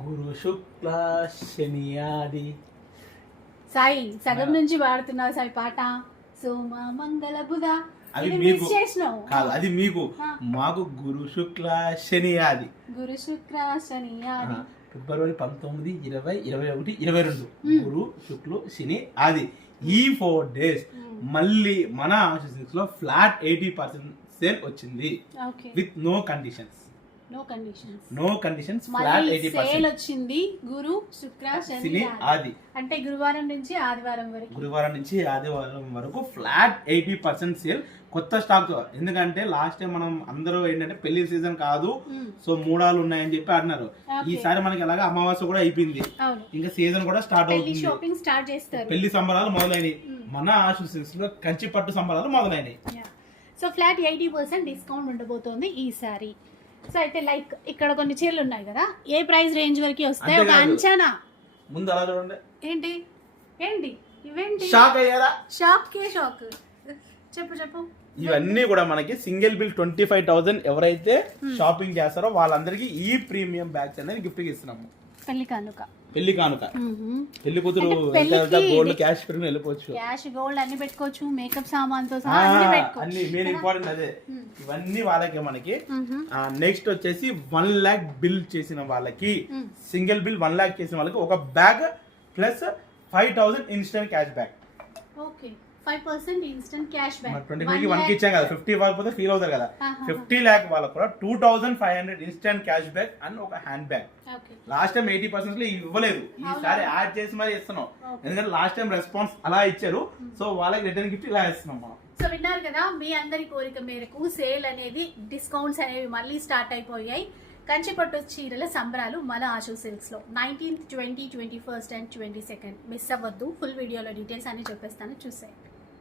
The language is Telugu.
గురు శుక్ల శని ఆది. సాయి సగం నుంచి పాడుతున్నావు సాయి పాట. సోమ మంగళ బుధ అది ఇది మీకు మిస్ చేసినావు. కాదు, అది మీకు. మాకు గురు శుక్ల శని ఆది. గురు శుక్ర శని ఆది. ఫిబ్రవరి 19, 20, 21, 22 గురు శుక్లు శని ఆది. ఈ 4 days మళ్ళీ మన ఆఫీస్ లో ఫ్లాట్ 80% సేల్ వచ్చింది. With no conditions. No conditions flat 80% sale వచ్చింది. గురు శుక్ర శని ఆది అంటే గురువారం నుంచి ఆదివారం వరకు ఫ్లాట్ 80% సేల్. కొత్త స్టాక్. ఎందుకంటే లాస్ట్ టైం మనం అందరూ ఏంటంటే పెళ్లి సీజన్ కాదు, సో మూడాలు ఉన్నాయని చెప్పి అన్నారు. ఈసారి మనకి ఎలాగా అమావాస్య కూడా అయిపోయింది, ఇంకా సీజన్ కూడా స్టార్ట్ అవుతుంది. పెళ్లి సంబరాలు మొదలైనవి. మన ఆశీస్ లో కంచి పట్టు సంబరాలు మొదలైనవి. సో ఫ్లాట్ 80% డిస్కౌంట్ ఉండబోతోంది ఈసారి. సో అయితే లైక్ ఇక్కడ కొన్ని చీరలు ఉన్నాయి కదా, ఏ ప్రైస్ రేంజ్ వరకు వస్తాయి ఒక అంచనా? ముందు అలా చూడండి. ఏంటి ఏంటి ఇవేంటి? షాక్ అయ్యారా? షాక్ చెప్పు. ఇవన్నీ కూడా మనకి సింగిల్ బిల్ 25,000 ఎవరైతే షాపింగ్ చేస్తారో వాళ్ళందరికీ ఈ ప్రీమియం బ్యాగ్స్ అనేది గిఫ్ట్ ఇస్తున్నాము. పెళ్లి కానుక. పెళ్లి కూతురు గోల్డ్ క్యాష్ పెట్టుకుని వెళ్ళిపోవచ్చు. క్యాష్ గోల్డ్ అన్ని పెట్టుకోవచ్చు, మేకప్ సామాన్తో సహా అన్ని. మెయిన్ ఇంపార్టెంట్ అదే. ఇవన్నీ వాళ్ళకి మనకి. నెక్స్ట్ వచ్చేసి 1 lakh బిల్ చేసిన వాళ్ళకి, సింగిల్ బిల్ 1 lakh చేసిన వాళ్ళకి ఒక bag plus 5,000 instant cash back. Okay, 5% instant cash back. 25 కి 1 ఇచ్చాం కదా, 50 వాళ్ళకి ఫీల్ అవుతారు కదా. 50 lakh వాళ్ళకి కూడా 2,500 ఇన్స్టెంట్ క్యాష్ బ్యాక్ అండ్ ఒక హ్యాండ్ బ్యాగ్. లాస్ట్ టైం 80% లో ఇవ్వలేదు, ఈసారి యాడ్ చేసి మరి ఇస్తున్నాం. ఎందుకంటే లాస్ట్ టైం రెస్పాన్స్ అలా ఇచ్చారు, సో వాళ్ళకి రిటర్న్ గిఫ్ట్ ఇలా ఇస్తున్నాం మనం. సో విన్నారు కదా, మీ అందరి కోరిక మేరకు సేల్ అనేది, డిస్కౌంట్స్ అనేవి మళ్ళీ స్టార్ట్ అయిపోయాయి. కంచిపట్టు చీరల సంబరాలు మన ఆశు సిల్క్స్ లో 19th, 20, 21st and 22nd miss అవ్వద్దు. ఫుల్ వీడియోలో డీటెయిల్స్ అన్ని చెప్పేస్తాను, చూసేయండి.